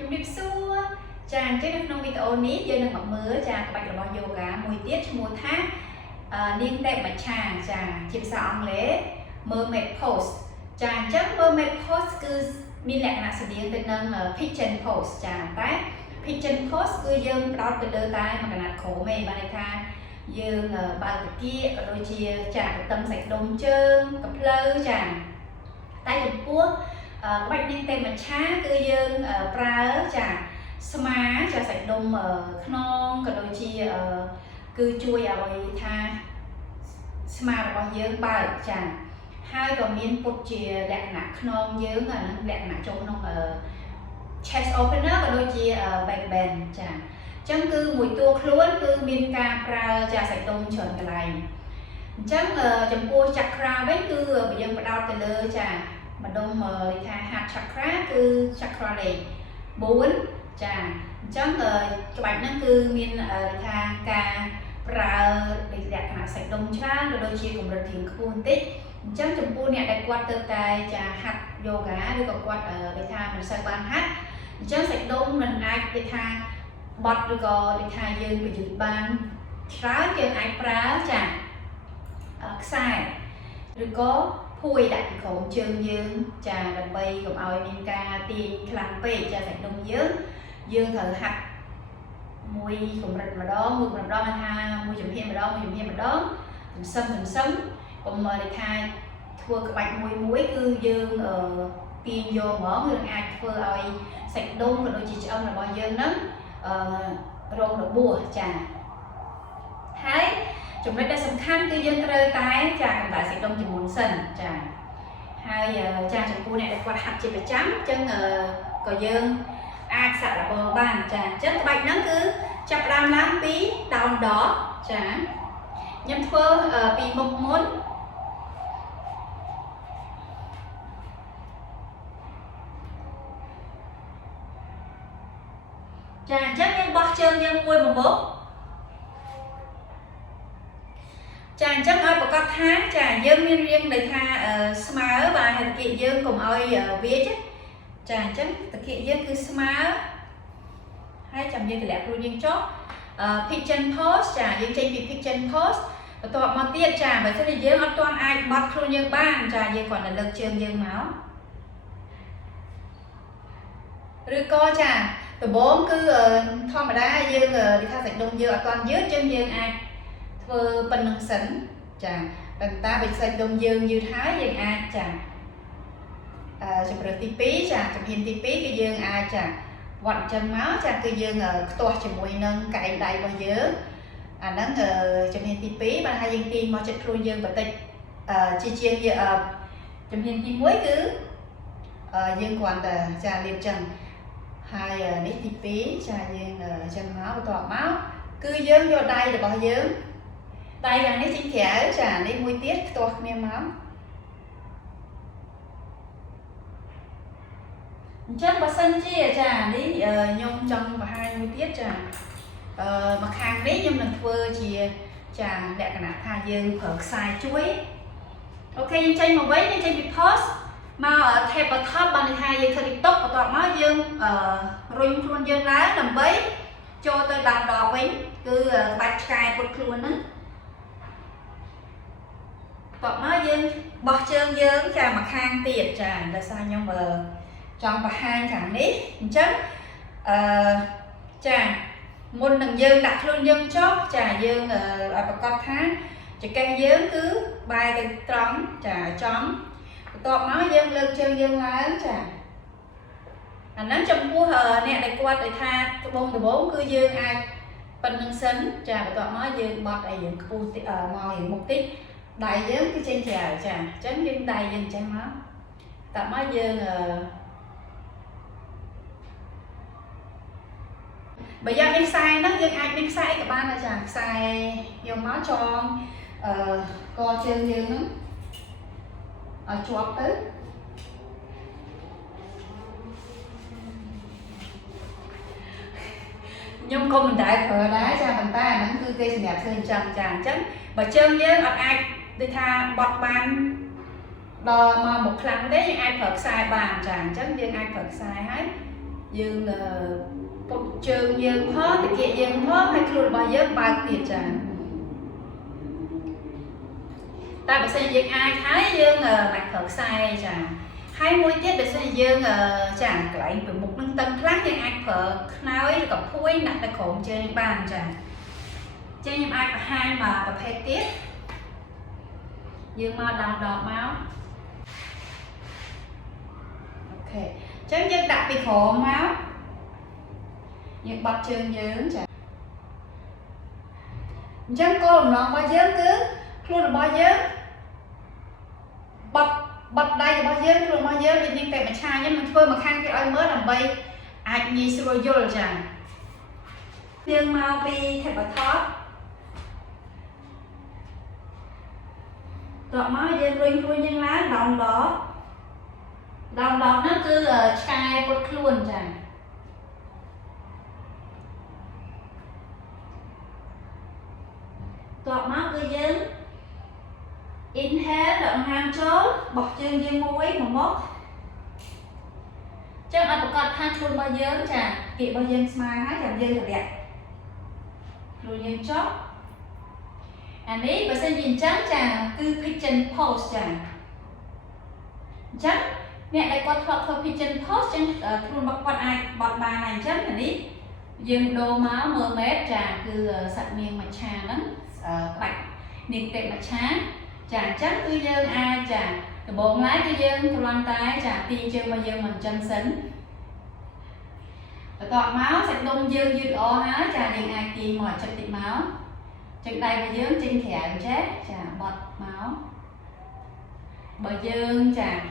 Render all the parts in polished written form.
ជំរាបសួរចាអញ្ចឹងនៅក្នុងវីដេអូនេះយើងនឹងមកមើលចាក្បាច់របស់ Yoga មួយទៀតឈ្មោះថានាងទេពមច្ឆាចាជាភាសាអង់គ្លេស Mermaid Pose ចាអញ្ចឹង Mermaid Pose គឺមានលក្ខណៈស្តៀងទៅនឹង Pigeon Pose ចាតែ Pigeon Pose គឺយើងផ្ដោតទៅលើតែមួយកណាត់ក្រោមឯងបានន័យថាយើងបើកតាគៀកក៏ដូចជាចាកតឹងសាច់ដុំជើងកំភ្លៅចាតែចំពោះក្បាច់នាងទេពមច្ឆាគឺយើងប្រើចាស្មាចាសាច់ដុំខ្នងក៏ដូចជាគឺជួយឲ្យថាស្មារបស់យើងបើកចាហើយក៏មានពុតជាលក្ខណៈខ្នងយើងអានឹងលក្ខណៈចូលក្នុង chest opener ក៏ដូចជា back bend ចាអញ្ចឹងគឺមួយតួខ្លួនគឺមានការប្រើចាសាច់ដុំច្រើនកន្លែងអញ្ចឹងចំពោះ chakra វិញគឺយើងផ្ដោតទៅលើចាម្ដុំលេខថា heart chakra គឺ chakra លេខ4ចាអញ្ចឹងក្បាច់ហ្នឹងគឺមានថាការប្រើលក្ខណៈសាច់ដុំច្រើនក៏ដូចជាកម្រិតរាងខ្ពស់បន្តិចអញ្ចឹងចំពោះអ្នកដែលគាត់ទៅតែចាហាត់ yoga ឬក៏គាត់លេខថាមិនសូវបានហាត់អញ្ចឹងសាច់ដុំមិនអាចលេខថាបត់ឬក៏លេខថាយើងប្រយុទ្ធបានច្រើនយើងអាចប្រើចាខ្សែឬក៏ភួយដាក់ពីក្រោមជើងយើងចាដើម្បីកុំឲ្យមានការទាញខ្លាំងពេកចាសាច់ដុំយើងត្រូវហាត់មួយកម្រិតម្ដងថាមួយជំហានម្ដងសន្សំកុំលេខថាធ្វើក្បាច់មួយគឺយើងទាញយកហ្មងយើងអាចធ្វើឲ្យសាច់ដុំក៏ដូចជាឆ្អឹងរបស់យើងហ្នឹងរងរបួសចាហើយចំណុចដែលសំខាន់គឺយើងត្រូវតែចាកម្ដៅសាច់ដុំជាមុនសិនចាហើយចាចំពោះអ្នកដែលគាត់ហាត់ជាប្រចាំអញ្ចឹងក៏យើងអាចសាក់របងបានចាអញ្ចឹងក្បាច់ហ្នឹងគឺចាប់ផ្ដើមឡើងពី down dog ចាខ្ញុំធ្វើពីមុខមុនចាអញ្ចឹងយើងបោះជើងយើងមួយមុខចាអញ្ចឹងឲ្យប្រកាសថាចាយើងមានរាងដែលថាស្មើបាទហើយតាគៀកយើងកុំឲ្យវាចចាអញ្ចឹងតាគៀកយើងគឺស្មើហើយចាំយើងតម្លាក់ខ្លួនយើងចុះpigeon pose ចាយើងចេញពី pigeon pose បន្ទាប់មកទៀតចាបើសិនជាយើងអត់ទាន់អាចបត់ខ្លួនយើងបានចាយើងគ្រាន់តែលើកជើងយើងមកឬក៏ចាដំបូងគឺធម្មតាយើងនិយាយថាសាច់ដុំយើងអត់ទាន់យឺតយើងអាចធ្វើប៉ុណ្្នឹងសិនចាប៉ុន្តែបើសាច់ដុំយើងយឺតហើយយើងអាចចាជំរឿនទី2ចាជំហានទី2គឺយើងអាចចាវត្តអញ្ចឹងមកចាគឺយើងខ្ទាស់ជាមួយនឹងកែងដៃរបស់យើងអាហ្នឹងជំហានទី2បានហើយយើងទាញមកចិត្តខ្លួនយើងបន្តិចជាជាងជំហានទី1គឺយើងគ្រាន់តែចាលាបចឹងហើយនេះទី2ចាយើងចឹងមកបន្ទាប់មកគឺយើងយកដៃរបស់យើងដៃយ៉ាងនេះចេញក្រៅចានេះមួយទៀតខ្ទាស់គ្នាមកអញ្ចឹងបើសិនជាចានេះខ្ញុំចង់បង្ហាញមួយទៀតចាមកខាងនេះខ្ញុំនឹងធ្វើជាចាលក្ខណៈថាយើងប្រើខ្សែជួយអូខេយើងចេញមកវិញយើងចេញពី pose មក table top បានន័យថាយើងធ្វើ TikTok បន្ទាប់មកយើងរុញខ្លួនយើងឡើងដើម្បីចូលទៅដល់ដបវិញគឺក្បាច់ឆ្កែពុតខ្លួនហ្នឹងបន្ទាប់មកយើងបោះជើងយើងចាមកខាងទៀតចាដោយសារខ្ញុំចង់បង្ហាញខាងនេះអញ្ចឹងចាមុននឹងយើងដាក់ខ្លួនយើងចុះចាយើងឲ្យប្រកាសថាចង្កេះយើងគឺបែរទៅត្រង់ចាចំបន្ទាប់មកយើងលើកជើងយើងឡើងចាអាហ្នឹងចំពោះអ្នកដែលគាត់ឲ្យថាត្បូងគឺយើងអាចប៉ុណ្្នឹងសិនចាបន្ទាប់មកយើងបត់ឲ្យយើងខ្ពស់តិចមករៀងមុខតិចដៃយើងគឺចេញក្រៅចាអញ្ចឹងយើងដៃយើងចេញមកបន្ទាប់មកយើងបើយ៉ាងនេះខ្សែហ្នឹងយើងអាចមានខ្សែក៏បានដែរចាខ្សែយកមកចងកជើងយើងហ្នឹងឲ្យជាប់ទៅខ្ញុំក៏មិនដែរប្រើដែរចាប៉ុន្តែអាហ្នឹងគឺគេសម្រាប់ធ្វើអញ្ចឹងចាអញ្ចឹងបើជើងយើងអត់អាចដូចថាបត់បានដល់មកខ្លាំងទេយើងអាចប្រើខ្សែបានចាអញ្ចឹងយើងអាចប្រើខ្សែហើយ dương bột trường dương phó thì kia dương phó hay luôn bao giờ bao tiền trả ta phải xây dựng ai thấy dương mạch thở sai trả hai mũi tiết để xây dương chẳng cái từ một nâng tâm khác nhưng ai phở nói gặp thui nặng là khổ trên bàn trả trên nhưng ai hai mà tập hệ tiết dương mà đào đỏ máu ok chân dương đặt bị khổ máu nhưng bật chân dương chả chân cô nó bao giờ cứ luôn là bao giờ bật đây là bao giờ luôn bao giờ vì những cái mà cha nhưng mình phơi mà khang cái ơi mới làm bay ai như sửa vô là chẳng dương mau đi theo bà thoát rồi máu dương ruin những lá đồng đó nó cứ chai bột luôn chẳng tọt máu cứ dương inhale đoạn ham chốt bọc chân dương mũi một mốt chân ăn một con than luôn bao giờ chả kỵ bao giờ smile hết làm dương thật đẹp rồi dương chốt anh ấy bà sẽ nhìn trắng chàng cứ pigeon pose chàng trắng mẹ lại có thọ pigeon pose chân luôn bọc con ai bọt bà này trắng là đi dương đô máu mờ mét chàng cứ sạch miệng mặt trà lắm bạch niềm tệ mặt trán chàng chắc cứ dương ai chàng từ bộ lái cứ dương từ lăn tay chàng tiên chân mà dương mình chân sấn tọt máu sạch đông dương dư o há chàng liền ai tiên mỏi chân tị máu chân tay mà dương trên khẻ chết chàng bọt máu bờ dương chàng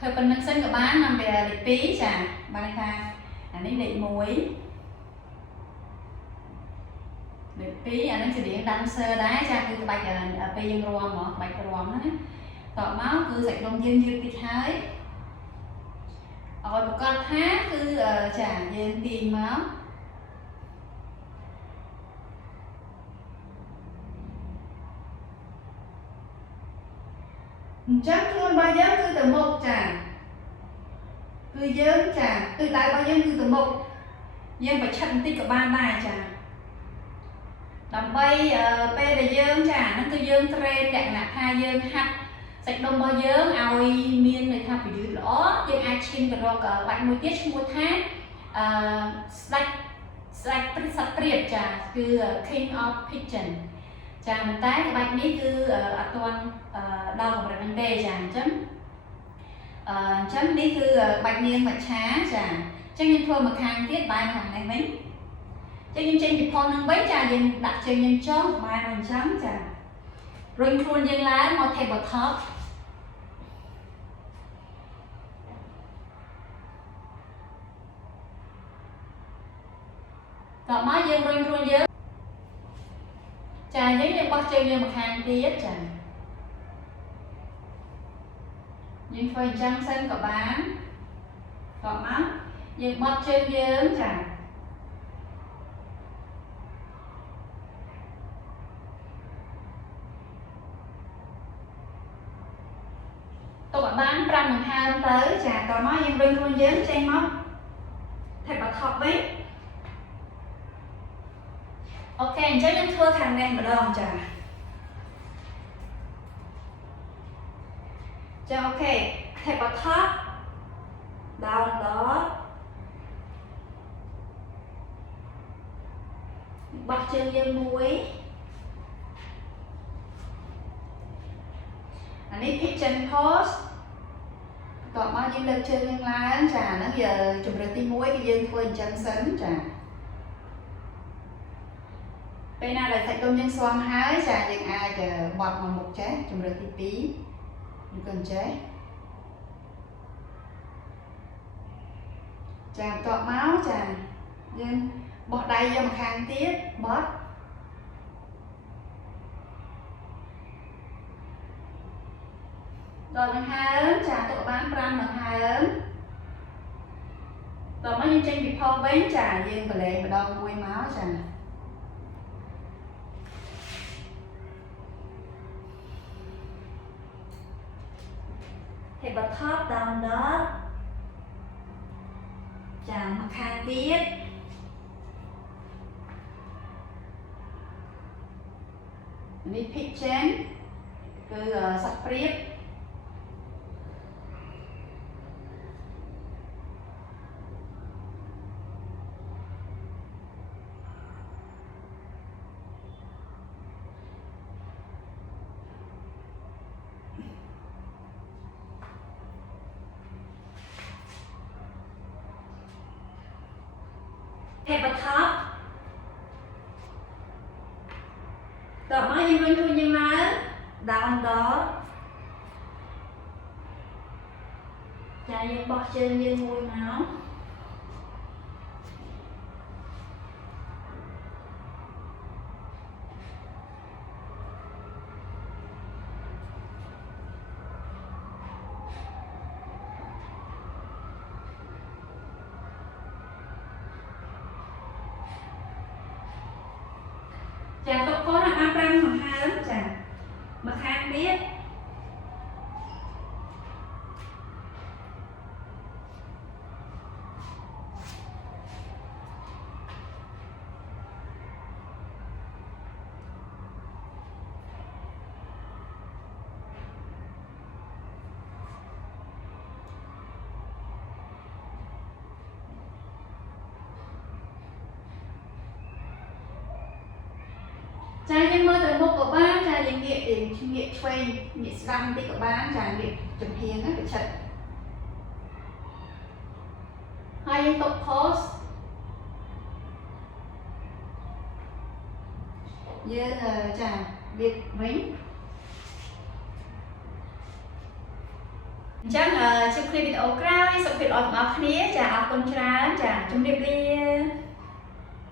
hơi phần nâng sân của bán nằm về lịch phí chàng ba này tha anh ấy định muối phí anh ấy sẽ điện đăng sơ đá ra cứ bạch ở bây giờ rùm mà bạch rùm đó tọt máu cứ sạch đông dương dương tít hái rồi một con thá cứ trả dương tiền máu chắc luôn bao giờ cứ từ một trả cứ dương trả từ đại bao giờ cứ từ một dương phải chặn tích của ban này trả đầm bay pe để dương trả nó cứ dương tre đẹp nạp hai dương hạt sạch đông bao dương ao miên người ta phải giữ rõ dương ai chim cái rồi bạn mua tiết mua tháng sạch sạch triệt trả cứ king of pigeon trả mình tái cái bạch ní cứ toàn đau của vấn đề trả chấm ní cứ bạch niên bạch trá trả chắc nhân thua mà hàng tiết bài hàng này mấy cho nên trên thì con nâng bấy trà dừng đặt trên nhân chó mai mình chấm trà rồi luôn dân lá ngồi thay bọt thớp còn má dân rồi luôn dân trà giống như bọt chân như một hàng tiết trà nhưng phần trăng xanh của bán còn má nhưng bọt chân dân trà tôi bảo bán trăm mình hai tới trà còn nói em bên luôn dớn trên móc thật bảo thọc với ok chắc nên thua thằng này mà đòn trà cho ok thật bảo thọc đòn đó bật chân dân muối anh ấy pigeon pose còn bao nhiêu lần chơi lên lá trà nó giờ chụp được tim mũi cái dương thôi chân sấn trà bên này là thạch đông nhân xoan hái trà nhưng ai chờ bọt mà một chết chụp được tim tí như cần chết trà tọt máu trà nhưng bọt đây do một hàng tiết bọt rồi bằng hai ớn trà tụi bán pram bằng hai ớn rồi mới như trên bị phong bén trà dương và lệ và đo quay máu trà thì bật top down đó ចាមកខាងទៀតនេះ pigeon គឺសត្វព្រាបTabletop តោះមកយើងវិញខ្លួនយើងមក down dog ចាយើងបោះជើងយើងមួយមកចាតុកកូនបាន5មកហើមចាមកខាងទៀតចាយើងមើលទៅមុខក៏បានចាយើងងាកឆ្វេងងាកស្ដាំបន្តិចក៏បានចាងាកចំហៀងណាប្រឆិតហើយយើងតុប pose យើងចាវាវិញអញ្ចឹងជួបគ្នាវីដេអូក្រោយសូមជម្រាបអរគុណគ្នាចាអរគុណច្រើនចាជម្រាបលា